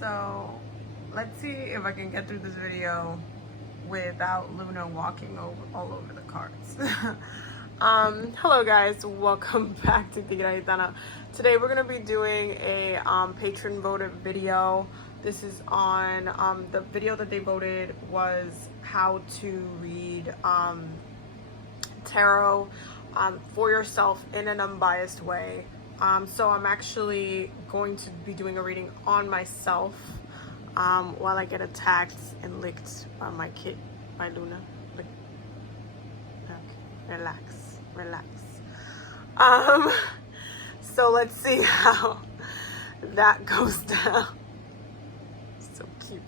So let's see if I can get through this video without Luna walking all over the cards. Hello guys, welcome back to TigeraGitana. Today we're going to be doing a patron voted video. This is on the video that they voted was how to read tarot for yourself in an unbiased way. So I'm actually going to be doing a reading on myself while I get attacked and licked by my kid, by Luna. Okay, relax. So let's see how that goes down. So cute.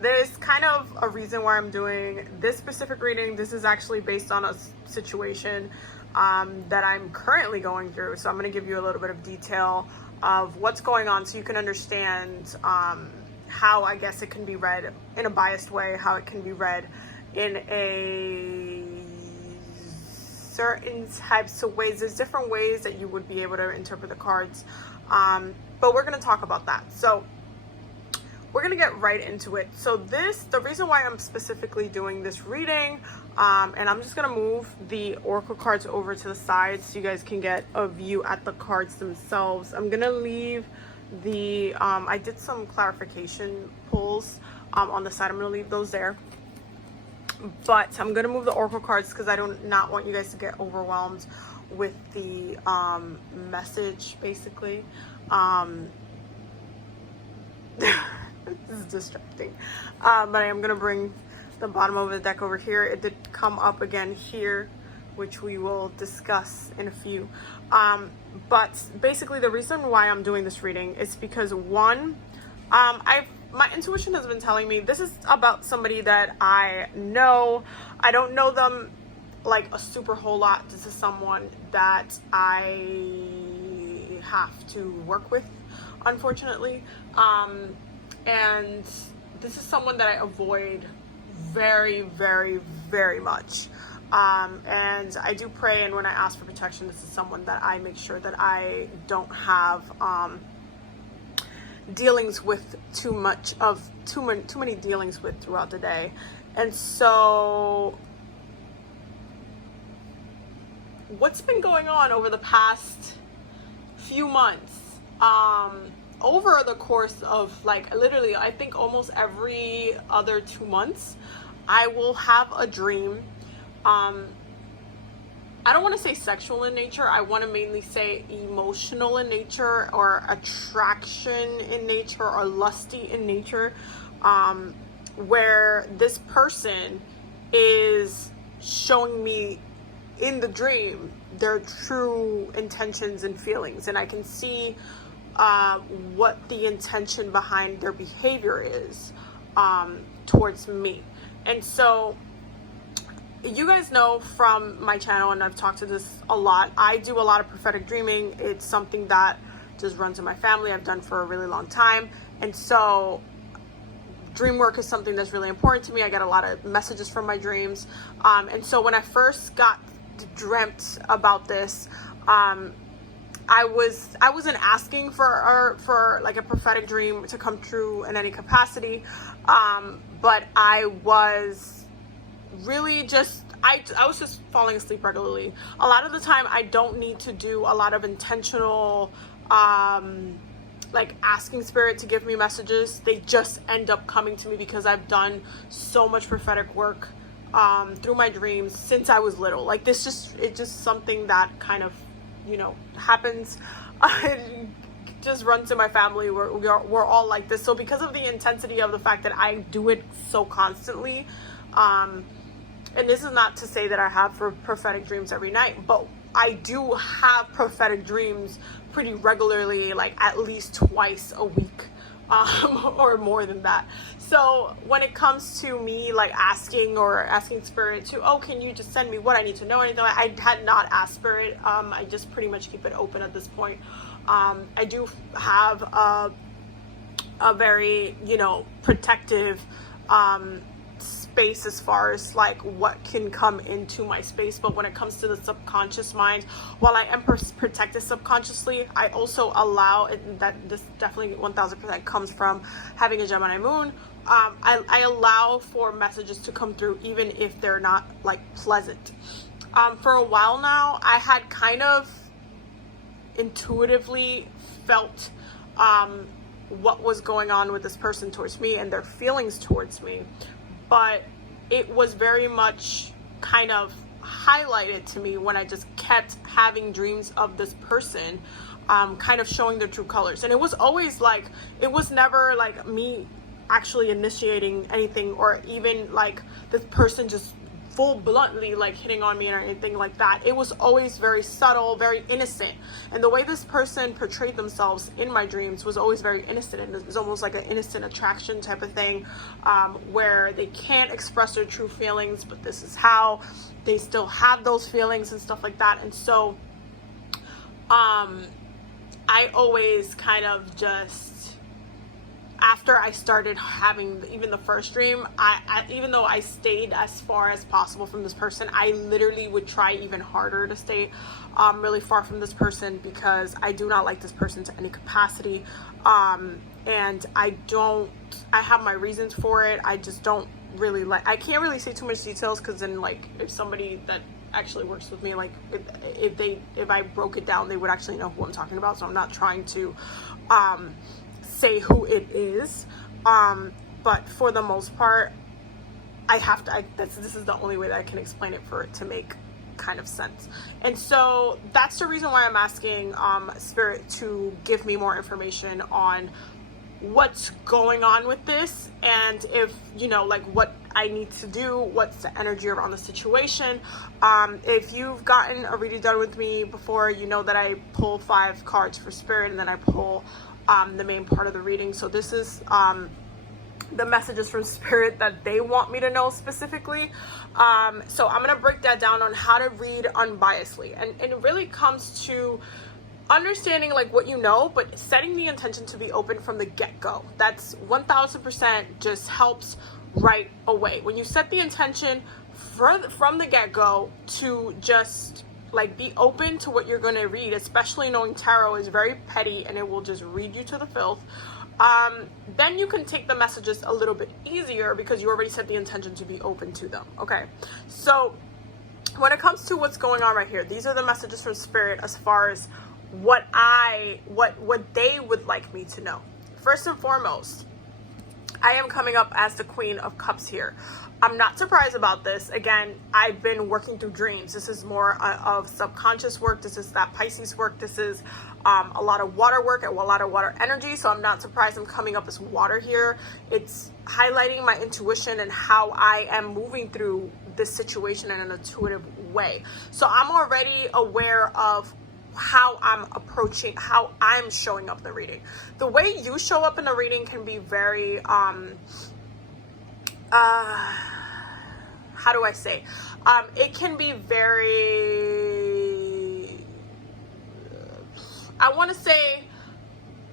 There's kind of a reason why I'm doing this specific reading. This is actually based on a situation that I'm currently going through. So I'm going to give you a little bit of detail of what's going on so you can understand how I guess it can be read in a biased way, how it can be read in a certain types of ways. There's different ways that you would be able to interpret the cards, but we're going to talk about that. So we're going to get right into it. So the reason why I'm specifically doing this reading, and I'm just going to move the oracle cards over to the side so you guys can get a view at the cards themselves. I'm going to leave the, I did some clarification pulls on the side. I'm going to leave those there. But I'm going to move the oracle cards because I do not want you guys to get overwhelmed with the message, basically. This is distracting, but I am going to bring the bottom of the deck over here. It did come up again here, which we will discuss in a few. But basically the reason why I'm doing this reading is because one, my intuition has been telling me this is about somebody that I know. I don't know them like a super whole lot. This is someone that I have to work with, unfortunately. And this is someone that I avoid very, very, very much. And I do pray, and when I ask for protection, this is someone that I make sure that I don't have dealings with too many dealings with throughout the day. And so what's been going on over the past few months, over the course of like literally I think almost every other 2 months, I will have a dream. I don't want to say sexual in nature. I want to mainly say emotional in nature, or attraction in nature, or lusty in nature, where this person is showing me in the dream their true intentions and feelings, and I can see what the intention behind their behavior is towards me. And so you guys know from my channel, and I've talked to this a lot, I do a lot of prophetic dreaming. It's something that just runs in my family. I've done for a really long time. And so dream work is something that's really important to me. I get a lot of messages from my dreams. And so when I first dreamt about this, I wasn't asking for like a prophetic dream to come true in any capacity, but I was really just I was just falling asleep regularly. A lot of the time I don't need to do a lot of intentional like asking spirit to give me messages. They just end up coming to me because I've done so much prophetic work through my dreams since I was little. Like it's just something that kind of, you know, happens. It just runs in my family. We're all like this. So because of the intensity of the fact that I do it so constantly, and this is not to say that I have prophetic dreams every night, but I do have prophetic dreams pretty regularly, like at least twice a week, or more than that. So when it comes to me like asking spirit to, oh, can you just send me what I need to know, anything, I had not asked spirit. I just pretty much keep it open at this point. I do have a very, you know, protective space as far as like what can come into my space. But when it comes to the subconscious mind, while I am protected subconsciously, I also allow it, that this definitely 1000% comes from having a Gemini moon. I allow for messages to come through even if they're not like pleasant. For a while now, I had kind of intuitively felt what was going on with this person towards me and their feelings towards me, but it was very much kind of highlighted to me when I just kept having dreams of this person kind of showing their true colors. And it was always like, it was never like me actually initiating anything, or even like this person just full bluntly like hitting on me or anything like that. It was always very subtle, very innocent. And the way this person portrayed themselves in my dreams was always very innocent, and it was almost like an innocent attraction type of thing, where they can't express their true feelings, but this is how they still have those feelings and stuff like that. And so I always kind of just, after I started having even the first dream, I even though I stayed as far as possible from this person, I literally would try even harder to stay really far from this person, because I do not like this person to any capacity. And I have my reasons for it. I just don't really like, I can't really say too much details, because then like if somebody that actually works with me, like if I broke it down, they would actually know who I'm talking about. So I'm not trying to say who it is, but for the most part, this is the only way that I can explain it for it to make kind of sense. And so that's the reason why I'm asking Spirit to give me more information on what's going on with this, and if like what I need to do, what's the energy around the situation. If you've gotten a reading done with me before, you know that I pull 5 cards for Spirit, and then I pull the main part of the reading. So this is the messages from Spirit that they want me to know specifically. So I'm going to break that down on how to read unbiasedly. And it really comes to understanding like what you know, but setting the intention to be open from the get-go. That's 1000% just helps right away. When you set the intention from the get-go to just like be open to what you're going to read, especially knowing tarot is very petty and it will just read you to the filth, then you can take the messages a little bit easier because you already set the intention to be open to them. Okay, so when it comes to what's going on right here, these are the messages from Spirit as far as what they would like me to know. First and foremost, I am coming up as the Queen of Cups here. I'm not surprised about this. Again, I've been working through dreams. This is more of subconscious work. This is that Pisces work. This is a lot of water work and a lot of water energy. So I'm not surprised I'm coming up as water here. It's highlighting my intuition and how I am moving through this situation in an intuitive way. So I'm already aware of how I'm approaching, how I'm showing up in the reading. The way you show up in the reading can be very how do I say? It can be very, I want to say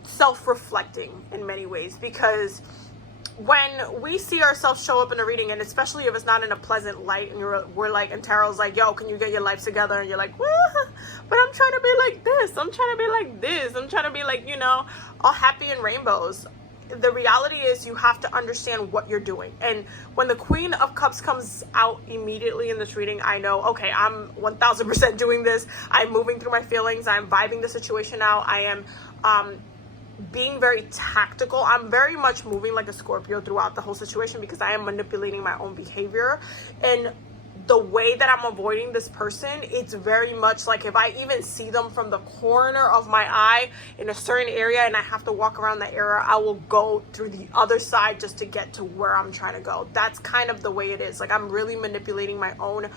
self-reflecting in many ways, because when we see ourselves show up in a reading, and especially if it's not in a pleasant light, and we're like, and Tarot's like, yo, can you get your life together? And you're like, well, but I'm trying to be like this. I'm trying to be like this. I'm trying to be like, all happy and rainbows. The reality is you have to understand what you're doing. And when the Queen of Cups comes out immediately in this reading, I know, okay, I'm 1000% doing this. I'm moving through my feelings. I'm vibing the situation out. I am being very tactical. I'm very much moving like a Scorpio throughout the whole situation, because I am manipulating my own behavior. And the way that I'm avoiding this person, it's very much like if I even see them from the corner of my eye in a certain area and I have to walk around that area, I will go through the other side just to get to where I'm trying to go. That's kind of the way it is. Like, I'm really manipulating my own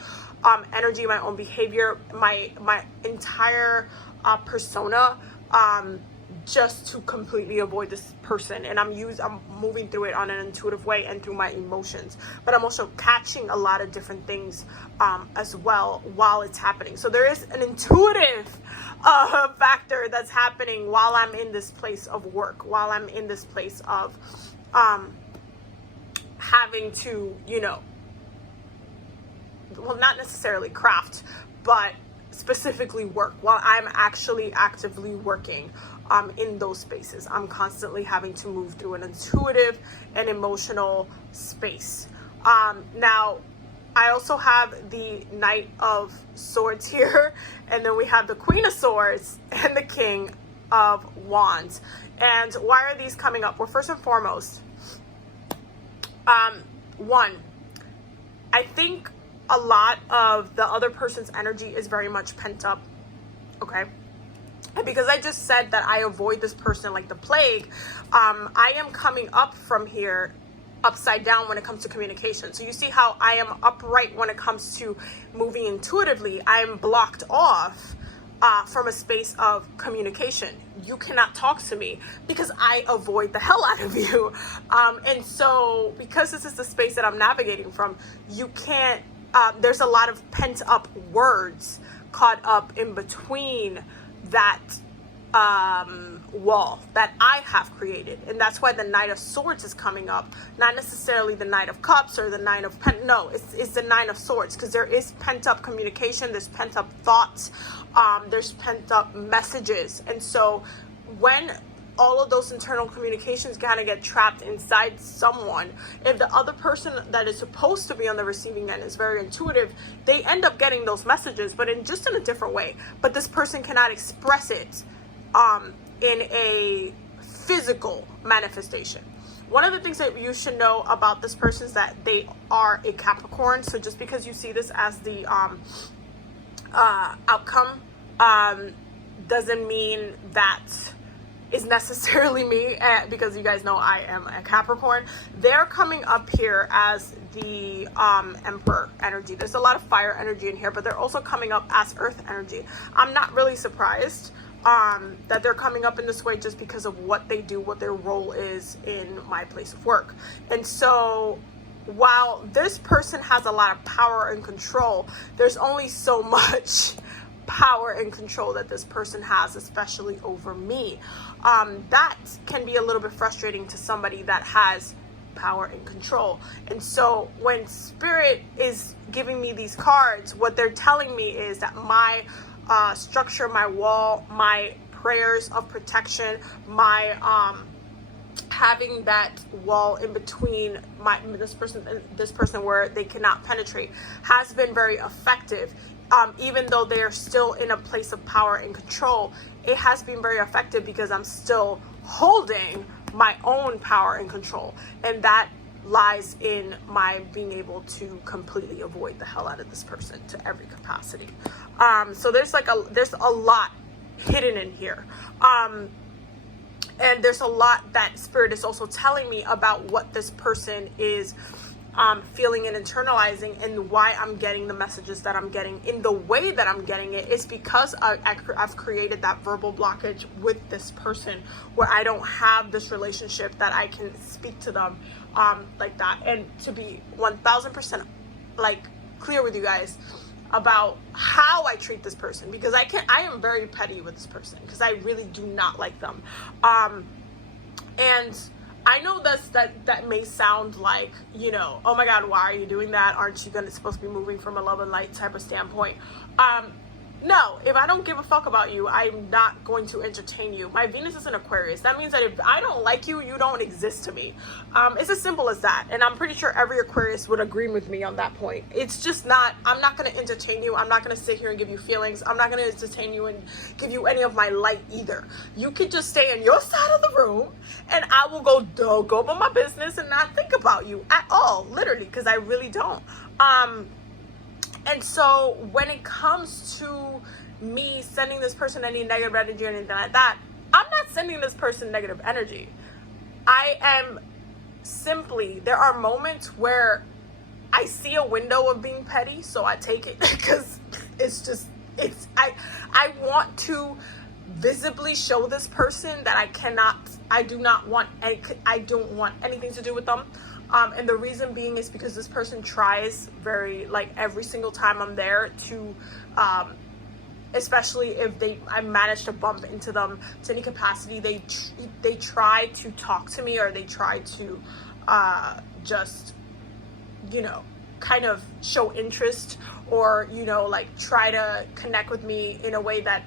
energy, my own behavior, my entire persona, just to completely avoid this person. And I'm moving through it on an intuitive way and through my emotions, but I'm also catching a lot of different things as well while it's happening. So there is an intuitive factor that's happening while I'm in this place of work, while I'm in this place of having to well, not necessarily craft, but specifically work, while I'm actually actively working in those spaces. I'm constantly having to move through an intuitive and emotional space. Now, I also have the Knight of Swords here, and then we have the Queen of Swords and the King of Wands. And why are these coming up? Well, first and foremost, one, I think a lot of the other person's energy is very much pent up, okay? And because I just said that I avoid this person like the plague, I am coming up from here upside down when it comes to communication. So you see how I am upright when it comes to moving intuitively. I am blocked off from a space of communication. You cannot talk to me because I avoid the hell out of you. And so because this is the space that I'm navigating from, you can't, there's a lot of pent up words caught up in between that wall that I have created. And that's why the Knight of Swords is coming up, not necessarily the Knight of Cups or the Nine of no, it's the Nine of Swords, because there is pent up communication, there's pent up thoughts, there's pent up messages. And so when all of those internal communications kind of get trapped inside someone, if the other person that is supposed to be on the receiving end is very intuitive, they end up getting those messages, but in a different way. But this person cannot express it in a physical manifestation. One of the things that you should know about this person is that they are a Capricorn. So just because you see this as the outcome doesn't mean that is necessarily me, because you guys know I am a Capricorn. They're coming up here as the Emperor energy. There's a lot of fire energy in here, but they're also coming up as earth energy. I'm not really surprised that they're coming up in this way, just because of what they do, what their role is in my place of work. And so while this person has a lot of power and control, there's only so much power and control that this person has, especially over me. That can be a little bit frustrating to somebody that has power and control. And so when Spirit is giving me these cards, what they're telling me is that my structure, my wall, my prayers of protection, my having that wall in between this person where they cannot penetrate, has been very effective. Even though they are still in a place of power and control, it has been very effective because I'm still holding my own power and control. And that lies in my being able to completely avoid the hell out of this person to every capacity. So there's a lot hidden in here. And there's a lot that Spirit is also telling me about what this person is feeling and internalizing, and why I'm getting the messages that I'm getting in the way that I'm getting it is because I've created that verbal blockage with this person, where I don't have this relationship that I can speak to them like that. And to be 1000% like clear with you guys about how I treat this person, because I am very petty with this person, because I really do not like them. And I know that may sound like, you know, oh my God, why are you doing that? Aren't you supposed to be moving from a love and light type of standpoint? No, if I don't give a fuck about you, I'm not going to entertain you. My Venus is in Aquarius. That means that if I don't like you, you don't exist to me. It's as simple as that. And I'm pretty sure every Aquarius would agree with me on that point. It's just not, I'm not going to entertain you. I'm not going to sit here and give you feelings. I'm not going to entertain you and give you any of my light either. You could just stay in your side of the room, and I will go about my business and not think about you at all, literally, because I really don't. And so when it comes to me sending this person any negative energy or anything like that, I'm not sending this person negative energy. I am simply, there are moments where I see a window of being petty, so I take it, because I want to visibly show this person that I don't want anything to do with them. And the reason being is because this person tries every single time I'm there to, especially if I manage to bump into them to any capacity, they try to talk to me, or they try to just, you know, kind of show interest, or, you know, like try to connect with me in a way that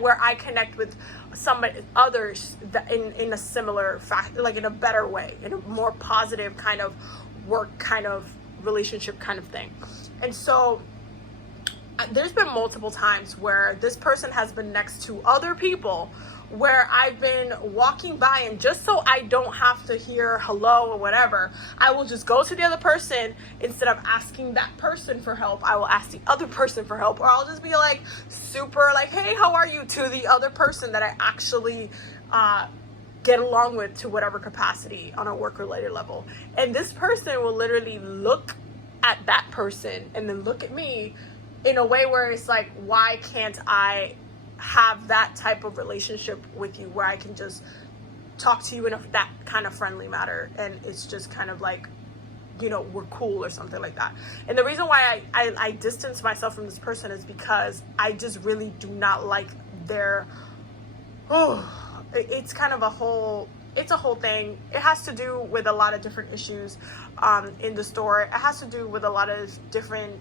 where I connect with somebody others that in a similar fact, like in a better way, in a more positive kind of work kind of relationship kind of thing. And so there's been multiple times where this person has been next to other people where I've been walking by, and just so I don't have to hear hello or whatever, I will just go to the other person. Instead of asking that person for help, I will ask the other person for help, or I'll just be like super like, hey, how are you, to the other person that I actually get along with to whatever capacity on a work related level. And this person will literally look at that person and then look at me in a way where it's like, why can't I have that type of relationship with you where I can just talk to you in that kind of friendly manner, and it's just kind of like, you know, we're cool or something like that. And the reason why I distance myself from this person is because I just really do not like their, it's kind of a whole thing. It has to do with a lot of different issues in the store. It has to do with a lot of different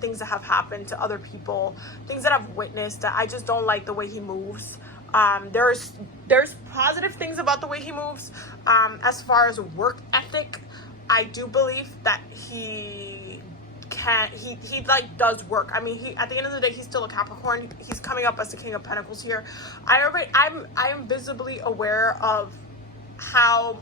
things that have happened to other people, things that I've witnessed that I just don't like the way he moves. There's positive things about the way he moves. As far as work ethic, I do believe that he like does work. I mean, at the end of the day, he's still a Capricorn. He's coming up as the King of Pentacles here. I am visibly aware of how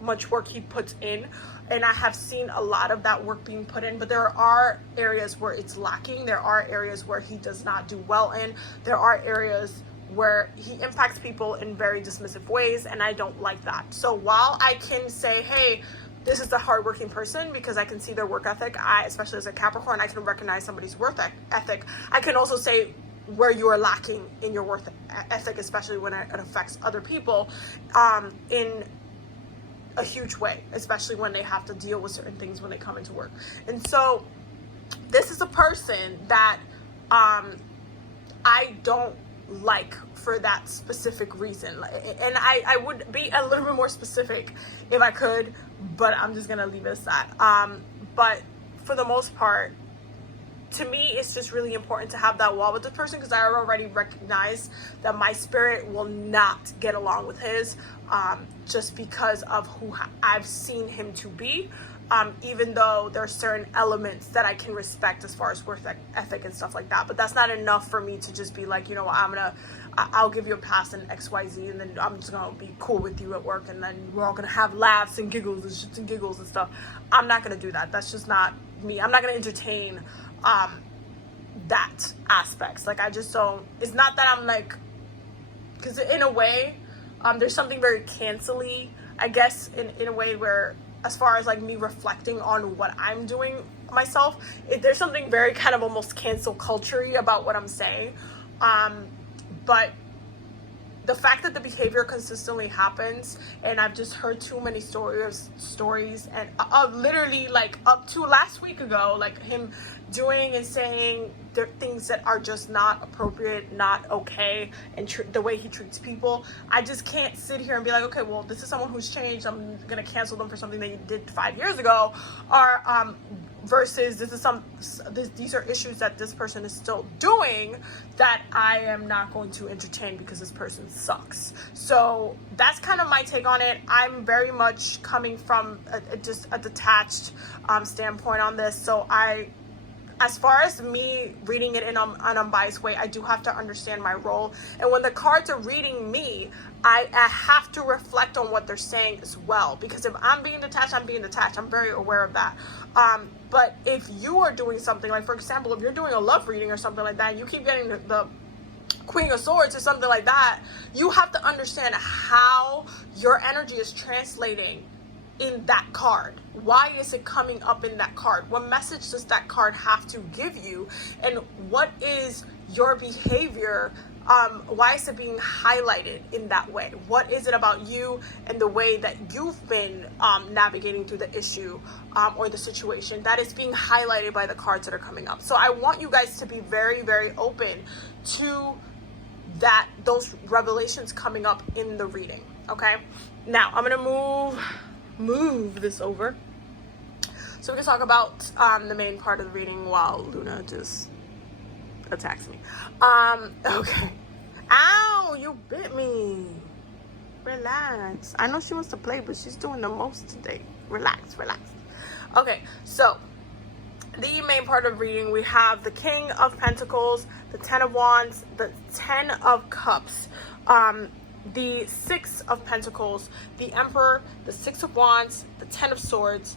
much work he puts in, and I have seen a lot of that work being put in, but there are areas where it's lacking. There are areas where he does not do well in. There are areas where he impacts people in very dismissive ways, and I don't like that. So while I can say, hey, this is a hardworking person, because I can see their work ethic, especially as a Capricorn, I can recognize somebody's work ethic. I can also say where you are lacking in your work ethic, especially when it affects other people in a huge way, especially when they have to deal with certain things when they come into work. And so this is a person that I don't like for that specific reason. And I would be a little bit more specific if I could, but I'm just gonna leave it as that. But for the most part, to me, it's just really important to have that wall with this person, because I already recognize that my spirit will not get along with his, just because of who I've seen him to be. Even though there are certain elements that I can respect as far as work ethic and stuff like that, but that's not enough for me to just be like, you know, I'll give you a pass in XYZ, and then I'm just gonna be cool with you at work, and then we're all gonna have laughs and giggles and shits and giggles and stuff. I'm not gonna do that. That's just not me. I'm not gonna entertain that aspects. Like, I just don't. It's not that I'm like, because in a way, there's something very cancel-y, I guess, in a way where, as far as like me reflecting on what I'm doing myself, there's something very kind of almost cancel culture-y about what I'm saying. But the fact that the behavior consistently happens, and I've just heard too many stories, and literally like up to last week ago, like him doing and saying things that are just not appropriate, not okay, and the way he treats people. I just can't sit here and be like, okay, well, this is someone who's changed, I'm gonna cancel them for something they did 5 years ago, or versus these are issues that this person is still doing that I am not going to entertain because this person sucks. So that's kind of my take on it. I'm very much coming from just a detached standpoint on this. So as far as me reading it in an unbiased way, I do have to understand my role. And when the cards are reading me, I have to reflect on what they're saying as well. Because if I'm being detached, I'm being detached. I'm very aware of that. But if you are doing something, like for example, if you're doing a love reading or something like that, and you keep getting the Queen of Swords or something like that, you have to understand how your energy is translating in that card. Why is it coming up in that card? What message does that card have to give you? And what is your behavior? Why is it being highlighted in that way? What is it about you and the way that you've been navigating through the issue or the situation that is being highlighted by the cards that are coming up? So I want you guys to be very, very open to those revelations coming up in the reading. Okay, now I'm gonna move this over So we can talk about the main part of the reading while Luna just attacks me. Okay. Ow, you bit me. Relax. I know she wants to play, but she's doing the most today. Relax. Okay, so the main part of reading, we have the King of Pentacles, the Ten of Wands, the Ten of Cups, the Six of Pentacles, the Emperor, the Six of Wands, the Ten of Swords,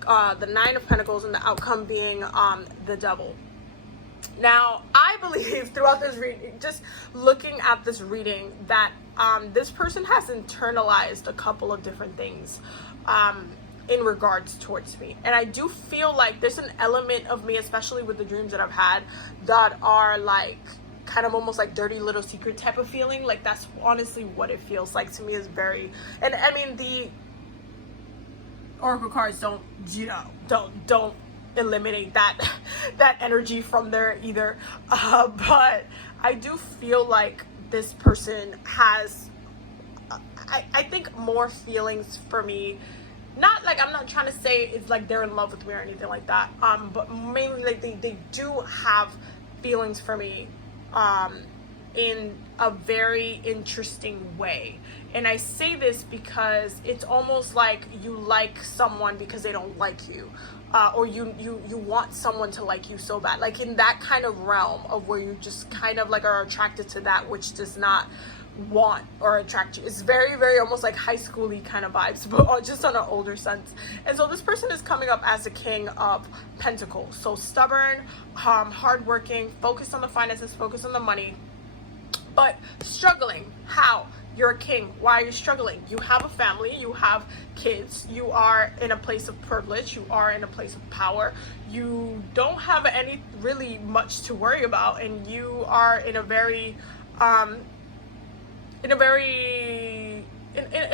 the Nine of Pentacles, and the outcome being the Devil. Now, I believe throughout this reading, just looking at this reading, that this person has internalized a couple of different things in regards towards me. And I do feel like there's an element of me, especially with the dreams that I've had, that are like kind of almost like dirty little secret type of feeling. Like that's honestly what it feels like to me. Is very, and I mean, the Oracle cards don't eliminate that energy from there either, but I do feel like this person has I think more feelings for me. Not like, I'm not trying to say it's like they're in love with me or anything like that, but mainly like they do have feelings for me in a very interesting way. And I say this because it's almost like you like someone because they don't like you, or you want someone to like you so bad, like in that kind of realm of where you just kind of like are attracted to that which does not want or attract you. It's very, very almost like high school-y kind of vibes, but just on an older sense. And so this person is coming up as the King of Pentacles. So stubborn, hardworking, focused on the finances, focused on the money, but struggling. How? You're a king. Why are you struggling? You have a family, you have kids, you are in a place of privilege, you are in a place of power, you don't have any really much to worry about, and you are in a very in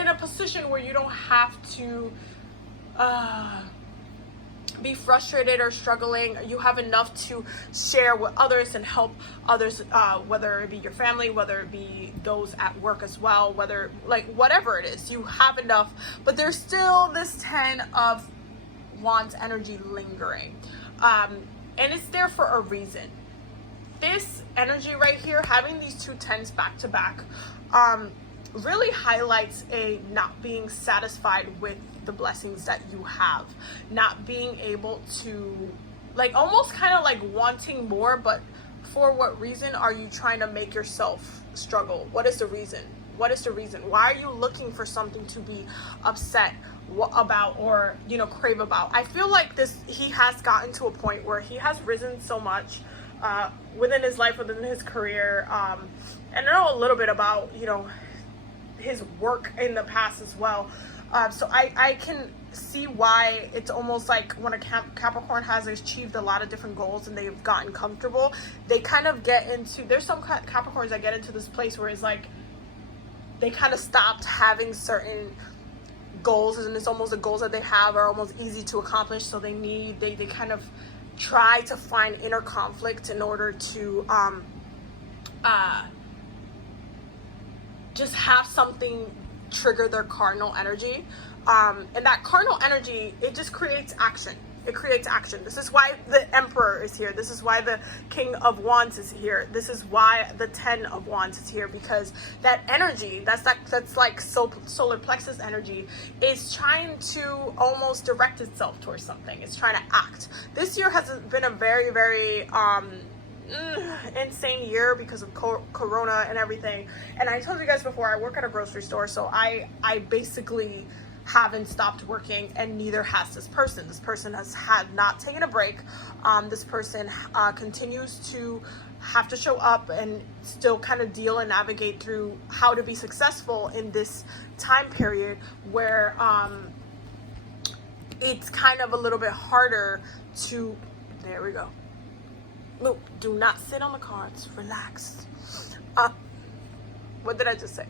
a position where you don't have to be frustrated or struggling. You have enough to share with others and help others, whether it be your family, whether it be those at work as well, whether like whatever it is, you have enough, but there's still this 10 of Wands energy lingering, and it's there for a reason. This energy right here, having these two tens back to back, really highlights a not being satisfied with the blessings that you have, not being able to, like, almost kind of like wanting more, but for what reason are you trying to make yourself struggle? What is the reason? What is the reason? Why are you looking for something to be upset about or, you know, crave about? I feel like he has gotten to a point where he has risen so much within his life, within his career, and I know a little bit about, you know, his work in the past as well. So I can see why it's almost like when a Capricorn has achieved a lot of different goals and they've gotten comfortable, they kind of get into, there's some Capricorns that get into this place where it's like they kind of stopped having certain goals, and it's almost the goals that they have are almost easy to accomplish, so they kind of try to find inner conflict in order to just have something trigger their cardinal energy, and that cardinal energy, it just creates action. It creates action. This is why the Emperor is here. This is why the King of Wands is here. This is why the 10 of Wands is here, because that energy, that's like solar plexus energy, is trying to almost direct itself towards something. It's trying to act. This year has been a very, very insane year because of Corona and everything. And I told you guys before, I work at a grocery store, so I basically haven't stopped working, and neither has this person. This person has not taken a break. This person continues to have to show up and still kind of deal and navigate through how to be successful in this time period where it's kind of a little bit harder to, there we go. Look, do not sit on the cards. Relax. What did I just say?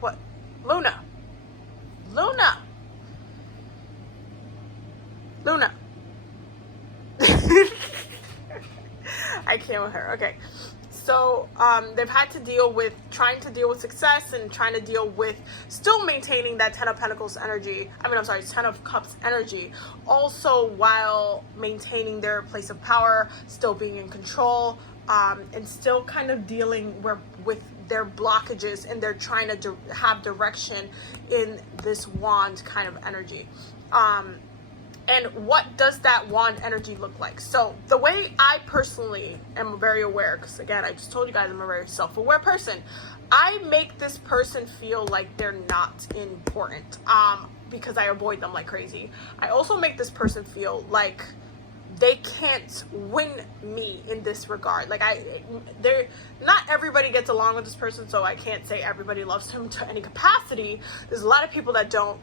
What? Luna. I can't with her. Okay. So they've had to deal with trying to deal with success and trying to deal with still maintaining that 10 of Pentacles energy. I'm sorry, 10 of Cups energy. Also while maintaining their place of power, still being in control, and still kind of dealing with their blockages, and they're trying to have direction in this wand kind of energy. And what does that wand energy look like? So the way I personally am very aware, because again, I just told you guys I'm a very self-aware person, I make this person feel like they're not important, because I avoid them like crazy. I also make this person feel like they can't win me in this regard. Like not everybody gets along with this person, so I can't say everybody loves him to any capacity. There's a lot of people that don't,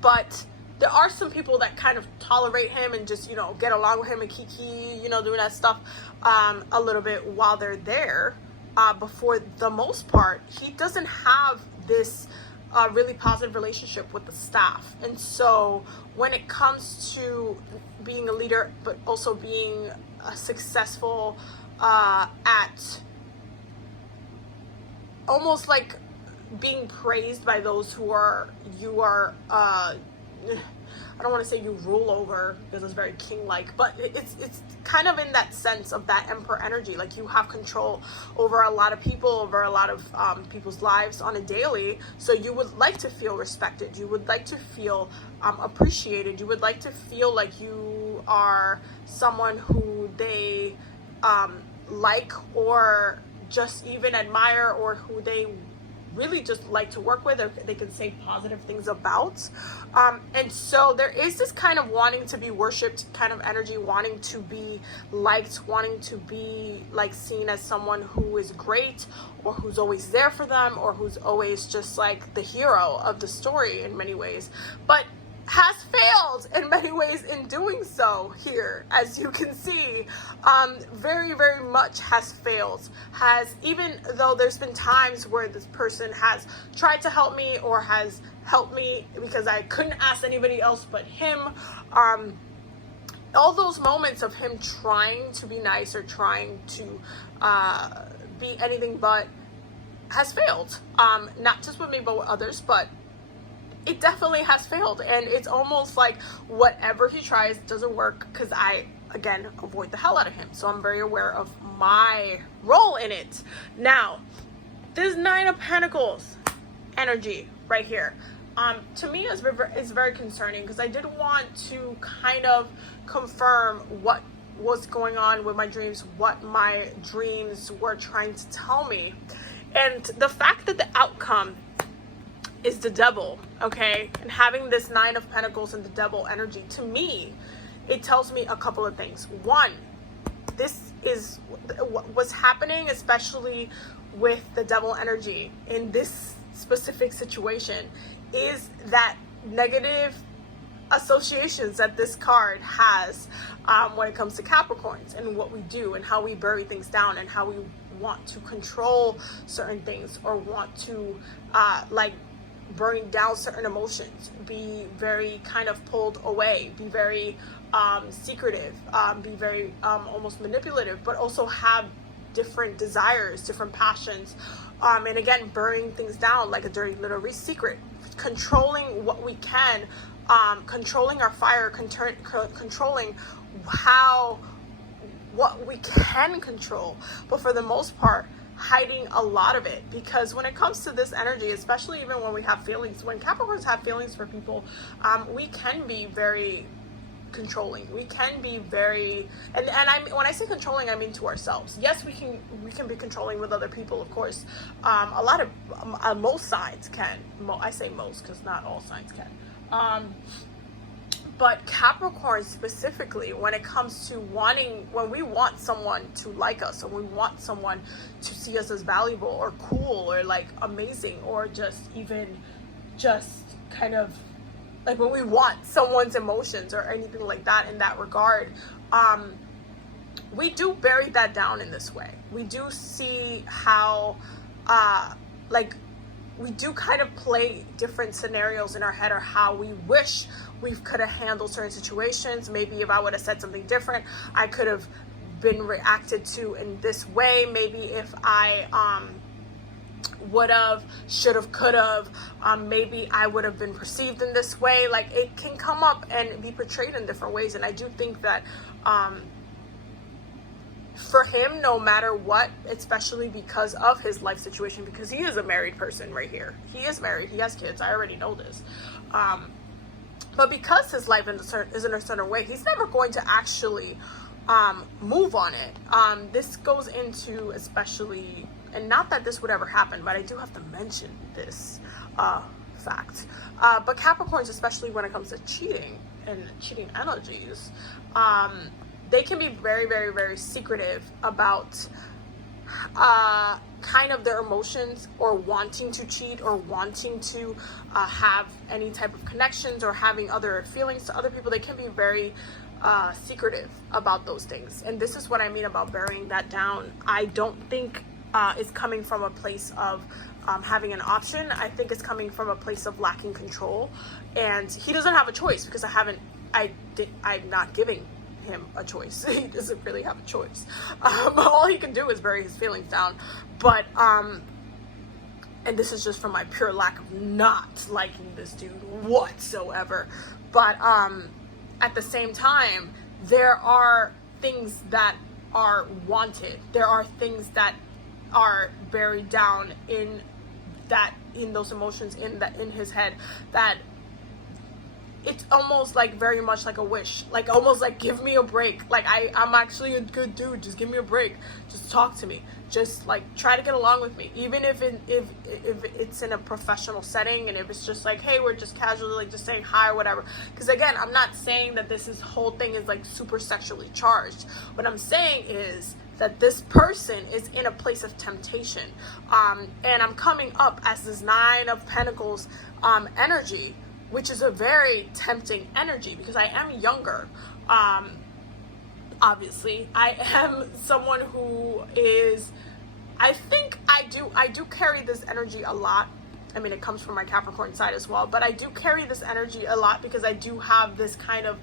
but there are some people that kind of tolerate him and just, get along with him and kiki, doing that stuff a little bit while they're there. But for the most part, he doesn't have this really positive relationship with the staff. And so when it comes to being a leader, but also being successful at almost like being praised by those who I don't want to say you rule over, because it's very king-like, but it's kind of in that sense of that emperor energy. Like you have control over a lot of people, over a lot of people's lives on a daily. So you would like to feel respected. You would like to feel appreciated. You would like to feel like you are someone who they like, or just even admire, or who they really just like to work with, or they can say positive things about. And so there is this kind of wanting to be worshipped kind of energy, wanting to be liked, wanting to be like seen as someone who is great, or who's always there for them, or who's always just like the hero of the story in many ways, but has failed in many ways in doing so here, as you can see. Very, very much has failed. Even though there's been times where this person has tried to help me, or has helped me because I couldn't ask anybody else but him, all those moments of him trying to be nice, or trying to be anything but, has failed. Not just with me, but with others, but it definitely has failed. And it's almost like whatever he tries doesn't work, because I, again, avoid the hell out of him. So I'm very aware of my role in it. Now, this 9 of Pentacles energy right here, to me is very concerning, because I did want to kind of confirm what was going on with my dreams, what my dreams were trying to tell me. And the fact that the outcome is the devil, okay, and having this 9 of Pentacles and the devil energy, to me, it tells me a couple of things. One, this is what's happening, especially with the devil energy in this specific situation, is that negative associations that this card has when it comes to Capricorns, and what we do, and how we bury things down, and how we want to control certain things, or want to like burning down certain emotions, be very kind of pulled away, be very secretive, be very almost manipulative, but also have different desires, different passions, and again, burning things down like a dirty little secret, controlling what we can, controlling our fire, controlling what we can control, but for the most part, hiding a lot of it. Because when it comes to this energy, especially even when we have feelings, when Capricorns have feelings for people, we can be very controlling. We can be very, and when I say controlling, I mean to ourselves. Yes, we can be controlling with other people, of course. A lot of most signs can. I say most because not all signs can. But Capricorn specifically, when it comes to when we want someone to like us, or we want someone to see us as valuable, or cool, or like amazing, or just kind of like when we want someone's emotions or anything like that in that regard, we do bury that down in this way. We do see how we do kind of play different scenarios in our head, or how we wish we could have handled certain situations. Maybe if I would have said something different, I could have been reacted to in this way, maybe if I would have, should have, could have, maybe I would have been perceived in this way. Like, it can come up and be portrayed in different ways. And I do think that for him, no matter what, especially because of his life situation, because he is a married person right here. He is married. He has kids. I already know this. But because his life is in a certain way, he's never going to actually move on it. This goes into, especially, and not that this would ever happen, but I do have to mention this fact. But Capricorns, especially when it comes to cheating and cheating energies, they can be very, very, very secretive about kind of their emotions, or wanting to cheat, or wanting to have any type of connections, or having other feelings to other people. They can be very secretive about those things. And this is what I mean about burying that down. I don't think it's coming from a place of having an option. I think it's coming from a place of lacking control. And he doesn't have a choice, because I'm not giving him a choice. He doesn't really have a choice. All he can do is bury his feelings down. But and this is just from my pure lack of not liking this dude whatsoever. But at the same time, there are things that are wanted. There are things that are buried down in those emotions, in his head, that it's almost like very much like a wish, like almost like, give me a break. Like, I'm actually a good dude. Just give me a break. Just talk to me. Just like try to get along with me. Even if it's in a professional setting, and if it's just like, hey, we're just casually like just saying hi or whatever. Because again, I'm not saying that this whole thing is like super sexually charged. What I'm saying is that this person is in a place of temptation. And I'm coming up as this Nine of Pentacles energy, which is a very tempting energy, because I am younger. Obviously, I am someone who is, I think I do carry this energy a lot. I mean, it comes from my Capricorn side as well, but I do carry this energy a lot, because I do have this kind of,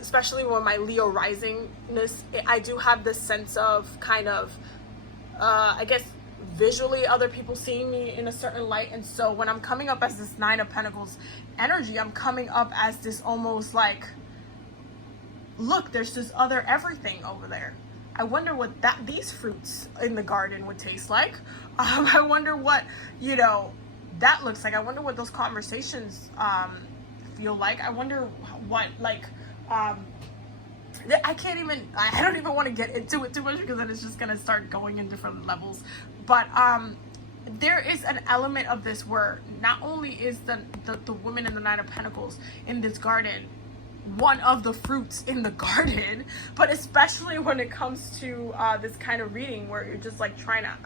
especially with my Leo risingness, I do have this sense of kind of, I guess, visually other people seeing me in a certain light. And so when I'm coming up as this Nine of Pentacles energy, I'm coming up as this almost like, look, there's this other everything over there. I wonder what these fruits in the garden would taste like. I wonder what, that looks like. I wonder what those conversations feel like. I wonder what, like, I don't even want to get into it too much, because then it's just going to start going in different levels. But there is an element of this where not only is the woman in the Nine of Pentacles in this garden one of the fruits in the garden, but especially when it comes to this kind of reading where you're just like trying to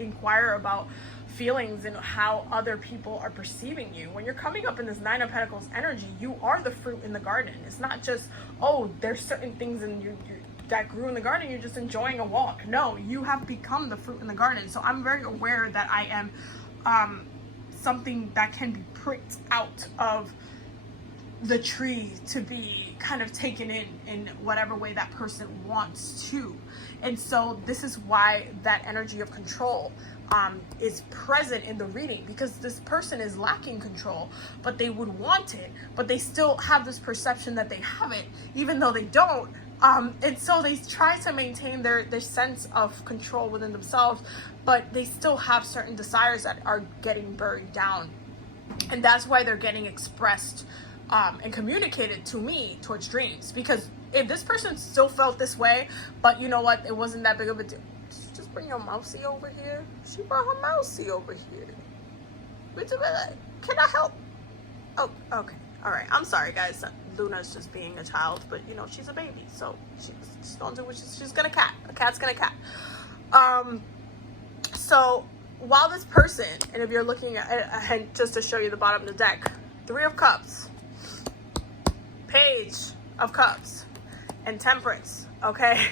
inquire about feelings and how other people are perceiving you. When you're coming up in this Nine of Pentacles energy, you are the fruit in the garden. It's not just, oh, there's certain things in you that grew in the garden, you're just enjoying a walk. No, you have become the fruit in the garden. So I'm very aware that I am something that can be pricked out of the tree to be kind of taken in whatever way that person wants to. And so this is why that energy of control is present in the reading, because this person is lacking control, but they would want it, but they still have this perception that they have it, even though they don't. And so they try to maintain their sense of control within themselves, but they still have certain desires that are getting buried down. And that's why they're getting expressed and communicated to me towards dreams. Because if this person still felt this way, but you know what, it wasn't that big of a deal. Just bring your mousey over here. She brought her mousey over here. Can I help? Oh, okay. All right. I'm sorry, guys. Luna's just being a child, but you know, she's a baby, so she's gonna do what she's gonna cat. A cat's gonna cat. So while this person, and if you're looking at, and just to show you the bottom of the deck, Three of Cups, Page of Cups, and Temperance, okay?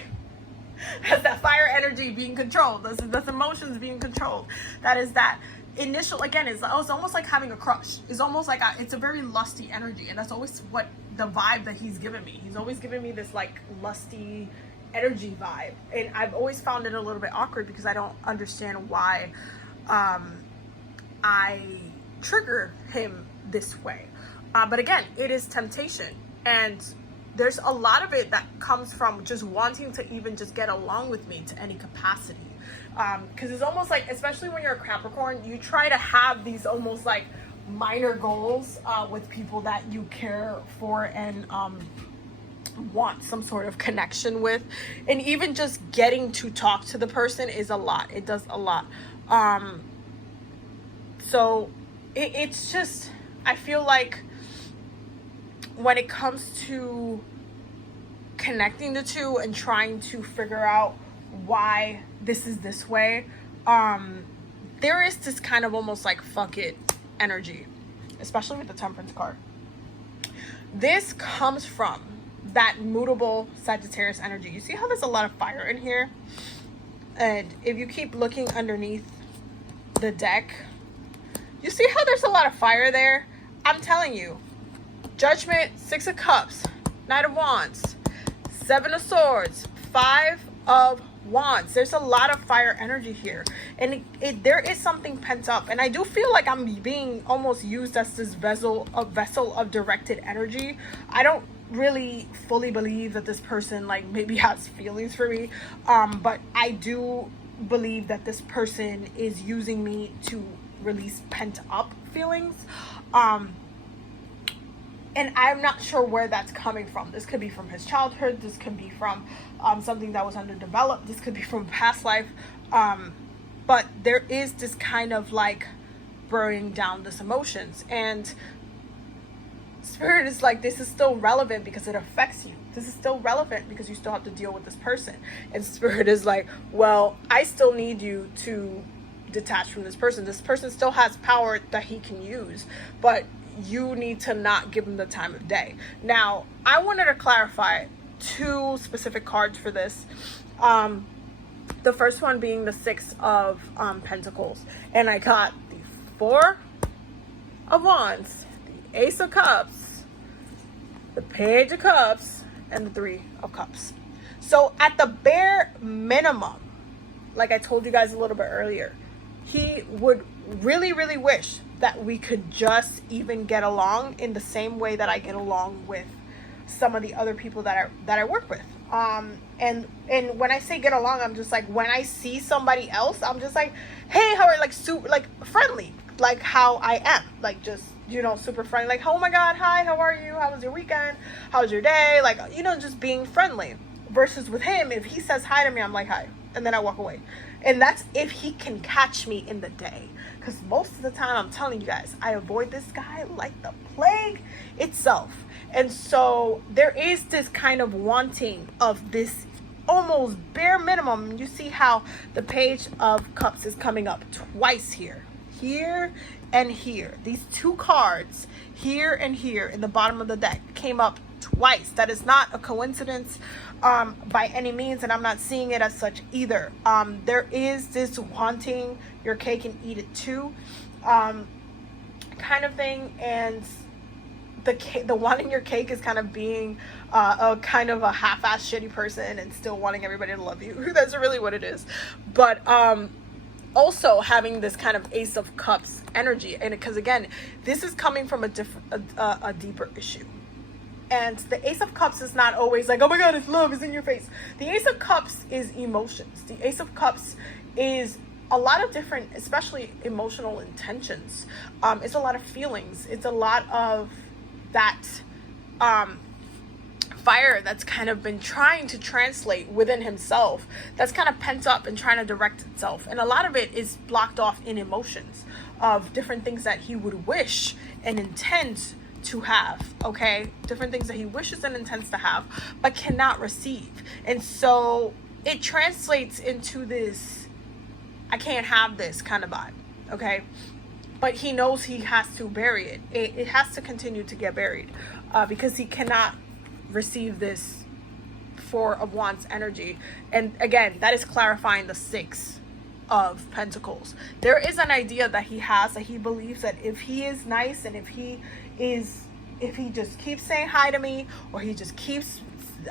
That's that fire energy being controlled. That's emotions being controlled. That is that initial, again, it's almost like having a crush. It's almost like it's a very lusty energy, and that's always what the vibe that he's given me. He's always given me this like lusty energy vibe, and I've always found it a little bit awkward because I don't understand why I trigger him this way. But again, it is temptation, and there's a lot of it that comes from just wanting to even just get along with me to any capacity. Because it's almost like, especially when you're a Capricorn, you try to have these almost like minor goals with people that you care for and want some sort of connection with. And even just getting to talk to the person is a lot. It does a lot. So it's just, I feel like when it comes to connecting the two and trying to figure out why this is this way, there is this kind of almost like fuck it energy, especially with the Temperance card. This comes from that mutable Sagittarius energy. You see how there's a lot of fire in here? And if you keep looking underneath the deck, you see how there's a lot of fire there? I'm telling you, Judgment, Six of Cups, Knight of Wands, Seven of Swords, Five of Wands. There's a lot of fire energy here, and there is something pent up, and I do feel like I'm being almost used as this vessel of directed energy. I don't really fully believe that this person like maybe has feelings for me, but I do believe that this person is using me to release pent up feelings, and I'm not sure where that's coming from. This could be from his childhood. This could be from something that was underdeveloped. This could be from past life. But there is this kind of like burning down this emotions. And Spirit is like, this is still relevant because it affects you. This is still relevant because you still have to deal with this person. And Spirit is like, well, I still need you to detach from this person. This person still has power that he can use, but you need to not give him the time of day. Now, I wanted to clarify two specific cards for this. The first one being the Six of Pentacles, and I got the Four of Wands, the Ace of Cups, the Page of Cups, and the Three of Cups. So at the bare minimum, like I told you guys a little bit earlier, he would really, really wish that we could just even get along in the same way that I get along with some of the other people that I work with. And when I say get along, I'm just like, when I see somebody else, I'm just like, hey, how are you? Like super, like friendly, like how I am, like just, you know, super friendly, like, oh my God, hi, how are you? How was your weekend? How was your day? Like, you know, just being friendly. Versus with him, if he says hi to me, I'm like, hi, and then I walk away. And that's if he can catch me in the day. Because most of the time, I'm telling you guys, I avoid this guy like the plague itself. And so there is this kind of wanting of this almost bare minimum. You see how the Page of Cups is coming up twice here. Here and here. These two cards, here and here, in the bottom of the deck, came up twice. That is not a coincidence by any means, and I'm not seeing it as such either. There is this wanting your cake and eat it too kind of thing, and the wanting your cake is kind of being a kind of a half-ass shitty person and still wanting everybody to love you. That's really what it is. But also having this kind of Ace of Cups energy, and because again, this is coming from a deeper issue. And the Ace of Cups is not always like, oh my God, it's love, it's in your face. The Ace of Cups is emotions. The Ace of Cups is a lot of different, especially emotional intentions. It's a lot of feelings. It's a lot of that fire that's kind of been trying to translate within himself, that's kind of pent up and trying to direct itself. And a lot of it is blocked off in emotions of different things that he would wish and intend to have, okay? Different things that he wishes and intends to have, but cannot receive. And so it translates into this, I can't have this kind of vibe, okay? But he knows he has to bury it. It has to continue to get buried because he cannot receive this Four of Wands energy. And again, that is clarifying the Six of Pentacles. There is an idea that he has, that he believes that if he is nice and if he just keeps saying hi to me, or he just keeps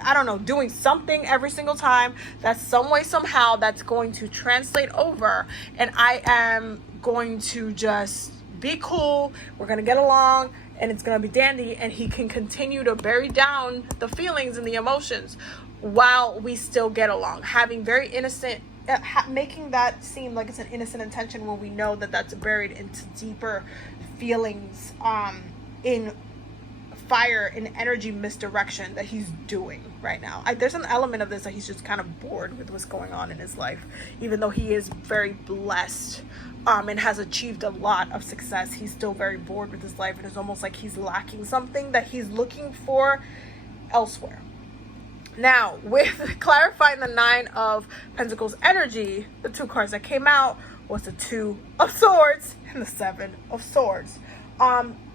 I don't know, doing something every single time that some way, somehow, that's going to translate over, and I am going to just be cool, we're gonna get along, and it's gonna be dandy, and he can continue to bury down the feelings and the emotions while we still get along, having very innocent, making that seem like it's an innocent intention when we know that that's buried into deeper feelings, in fire and energy misdirection that he's doing right now. There's an element of this that he's just kind of bored with what's going on in his life, even though he is very blessed, and has achieved a lot of success. He's still very bored with his life, and it's almost like he's lacking something that he's looking for elsewhere. Now, with clarifying the 9 of Pentacles energy, the 2 cards that came out was the 2 of Swords and the 7 of Swords.